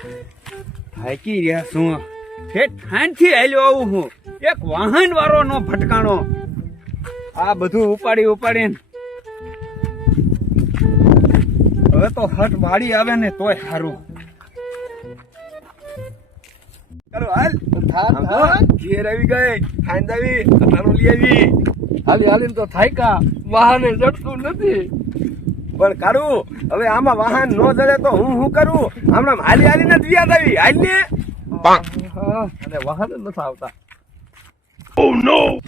થાકી રહ્યા શું ઠાણથી હાલ્યો આવું હું એક વાહન વાળો નો ભટકાણો આ બધું ઉપાડીને હવે તો હટ વાળી આવે ને તોય સારું ચાલો હાલ ઘેર આવી ગઈ ખાંડ આવી અટાણું લઈ આવી હાલીને તો થાયકા વાહને જડતું નથી પણ કાઢું હવે આમાં વાહન નો જડે તો હું કરું હમણાં હાલીને જ વ્યાજ આવી હાલ ને અને વાહન જ નથી આવતા Oh no!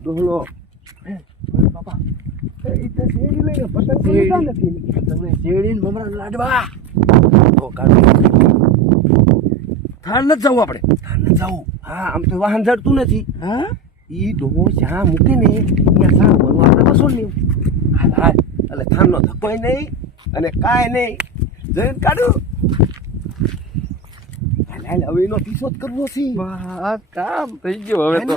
ડોહલો બાપા એ તો શેરડી લઈને પતંગ ચડતા નથી તમે શેરડીને મમરા લાડવા તો કાઢો થાન ન જવું આપણે થાન જવું હા આમ તો વાહન જડતું નથી હા ઈ ડોહો જ્યાં મૂકે ને ત્યાં સારું બનવું આપણે બસો નહીં હાલ એટલે થાનનો ધક્કોય નહીં અને કાંઈ નહીં જઈને કાઢું હાલ હવે એનો પીછો જ કરવો છે કામ થઈ ગયું હવે તો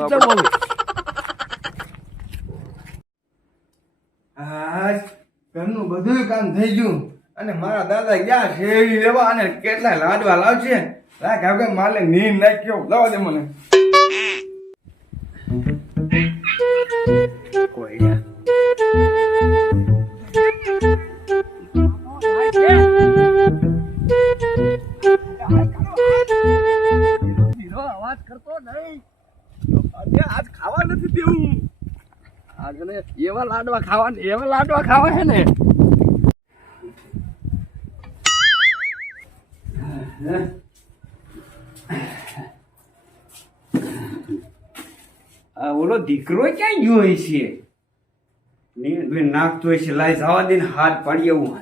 આજ ઘરનું બધું કામ થઈ ગયું અને મારા દાદા ગયા શેરડી લેવા અને કેટલા લાડવા લાવશે રાખ હવે માલે નીંદ નાખ્યો લાવા દે મને કોઈ અવાજ કરતો નહીં આજ ખાવા નથી દેવું આજને એવા લાડવા ખાવા હે ને ઓલો દીકરો ક્યાં ગયો હોય છે નાખતો હોય છે લાઈ જવા દે ને હાથ પાડી એવું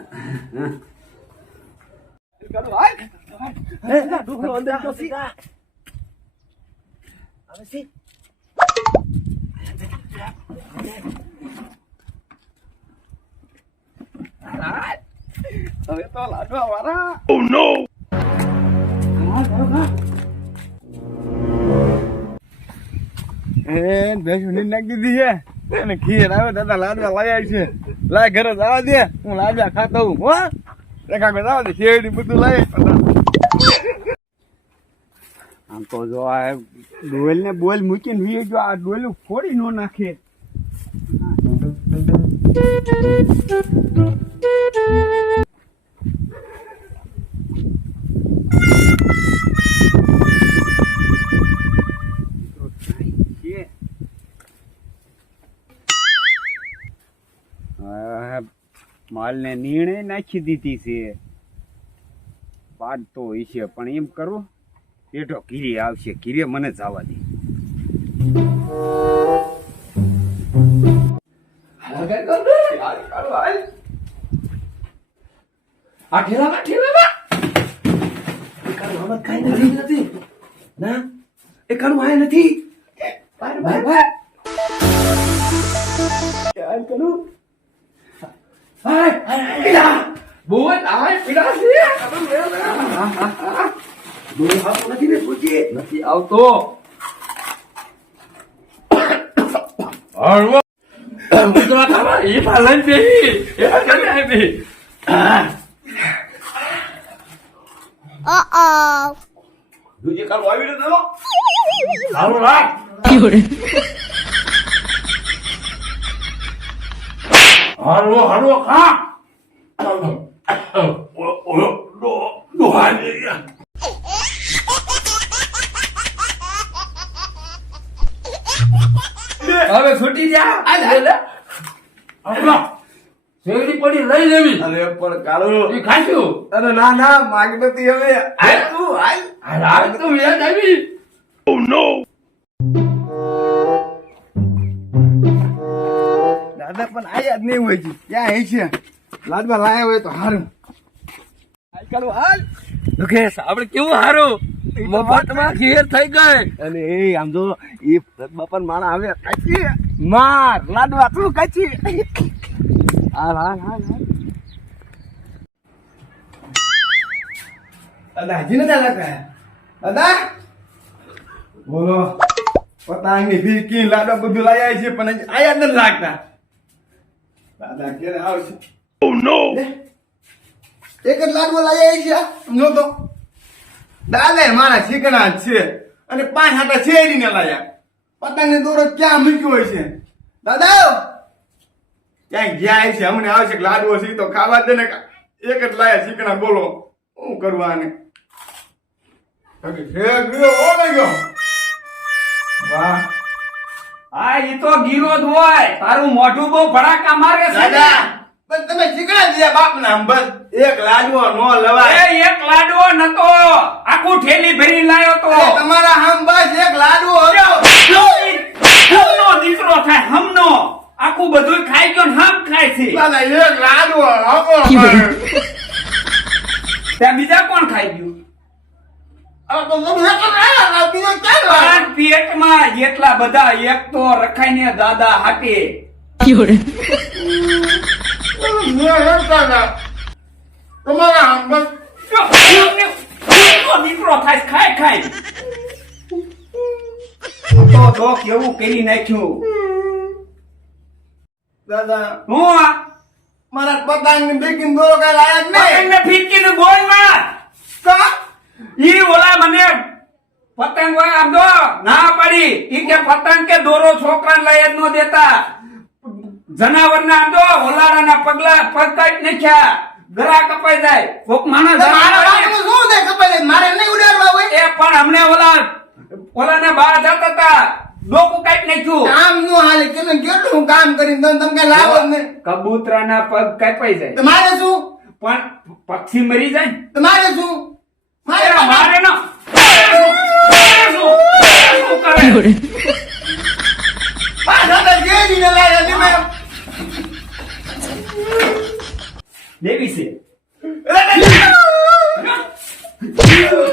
હવે તો લાડવા વાળા Oh no! ભેંસું નાખી દીધી છે એને ખીર આવે દાદા લાડવા લાવ્યા છે લાય ઘરે જવા દે હું લાડવા ખાતો હું હો રેખા જવા દે શેરડી બધું લાવે આમ તો જો આ ડોલ ને બોલ મૂકીને વી જો આ ડોલું ફોડી નો નાખે માલ ને નીણે નાખી દીધી છે પાડ તો હોય છે પણ એમ કરું પેટો ઘીરે આવશે ઘીરે મને જવા દે આ ઠેલામાં કઈ નથી ના એ કાળું આય નથી ભાઈ કરું બોલ આય પીડા છે બોલ આવતો નથી ને સોચી નથી આવતો હળવો મુદ્રા ખાવા એ પાલન દેહી એ કને આવી દૂજે કાલ આવી ને તો હાલો રાખ હાલો ખા હવે છૂટી જા શેરડી પડી લઈ લેવી અરે પણ કાળો એ ખાશું અરે ના ના માગ નથી હવે હાલ તું હાલ તું યાદ આવી Oh no! દાદા પણ આયા જ નહીં હોય છે ક્યાં હે છે લાડવા લાયા હોય તો હારું આજકાલ હાલ દુખેશ આપણે કેવું હારું મફતમાં ખીર થઈ ગઈ અને એ આમ જો એ બાપા માણા આવે કાચી માર લાડવા તું કાચી હાલ હાલ હાલ દાદા હજી નથી લાગતા દાદા બોલો પતંગની ફીરકી લાડવા બધું લાયા છે પણ હજી આયા જ નથી લાગતા દાદા ક્યારે આવશે Oh no! એક જ લાડવો લાયા છે સમજો તો દાદા મારા શીકણા જ છે અને 5 હાટા શેરડીને લાયા પતંગને દોરો ક્યાં મૂક્યો હોય છે દાદા ક્યાંય ગયા છે અમને આવશે કે લાડવો છે તો ખાવા દે ને એક જ લાયા શીકણા બોલો શું કરવા આને વાહ હા ઈ તો ગીરો જ હોય તારું મોઢું બહુ ભડાકા મારે છે દાદા બસ તમે શીકણા દીધા બાપ ના બસ એક લાડવો નો લવાય એ એક લાડવો નતો આખું ઠેલી ભરી લાયો તો અરે તમારા હમ બસ એક લાડવો હતો હમનો દીકરો થાય હમનો આખું બધું ખાઈ ગયો ને હમ ખાય છે દાદા એક લાડવો આપો ત્યાં બીજા કોણ ખાઈ ગયું આ તો તમે એક જ લાયા બીજો ક્યાં પણ લાયા પેટમાં જેટલા બધા એક તો રખાઈને દાદા હાટે તમારા હમ બસ દીકરો થાય ખાય ખાય તો કેવું કરી નાખ્યું દાદા હું આ મારા પતંગ ને બેકિંગ દોરો કઈ લાયા જ નહીં પતંગને ફીરકીને બોલ માં કા ઈ ઓલા મને પતંગ હોય આમ દો ના પડી ઈ કે પતંગ કે દોરો છોકરાને લઈ જ ન દેતા જનાવરના આમ દો ઓલાડાના પગલા પગ કાઢી નાખ્યા ગળા કપાઈ જાય કોક માણસ મારા બાપનું શું થાય ખબર છે? મારે નહીં ઉડાડવા હોય એ પણ અમને ઓલાને બહાર જતા હતા ડોકું કાઢી નાખ્યું કામ નું હાલે તમે કેટલું કામ કરીને તમે કઈ લાવો જ નહીં કબૂતરાના પગ કાપાઈ જાય તમારે શું પણ પક્ષી મરી જાય ને. તમારે શું મારે અરે મારે ન કરે પાછા તો જેડીને લાયા છે મેં. દેવી છે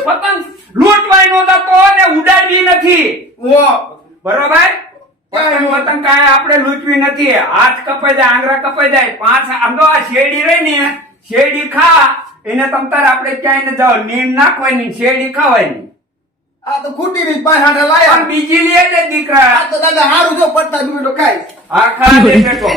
પતંગ લૂંટવાય નો જતો ને ઉડાડવી નથી ઓ બરોબર પતંગ કાંઈ આપણે લૂંટવી નથી હાથ કપાઈ જાય આંગળા કપાઈ જાય 5 આમ તો આ શેરડી રહી ને શેરડી ખા એને તમતાર આપણે ક્યાંય ન જાવ નીણ નાખવાની શેરડી ખાવાની આ તો ખૂટી રહી પાંચ હાટા લાયા પણ બીજી લે છે દીકરા આ તો દાદા હારું જો પડતા બીજું તો ખાય આ ખા દે બેટો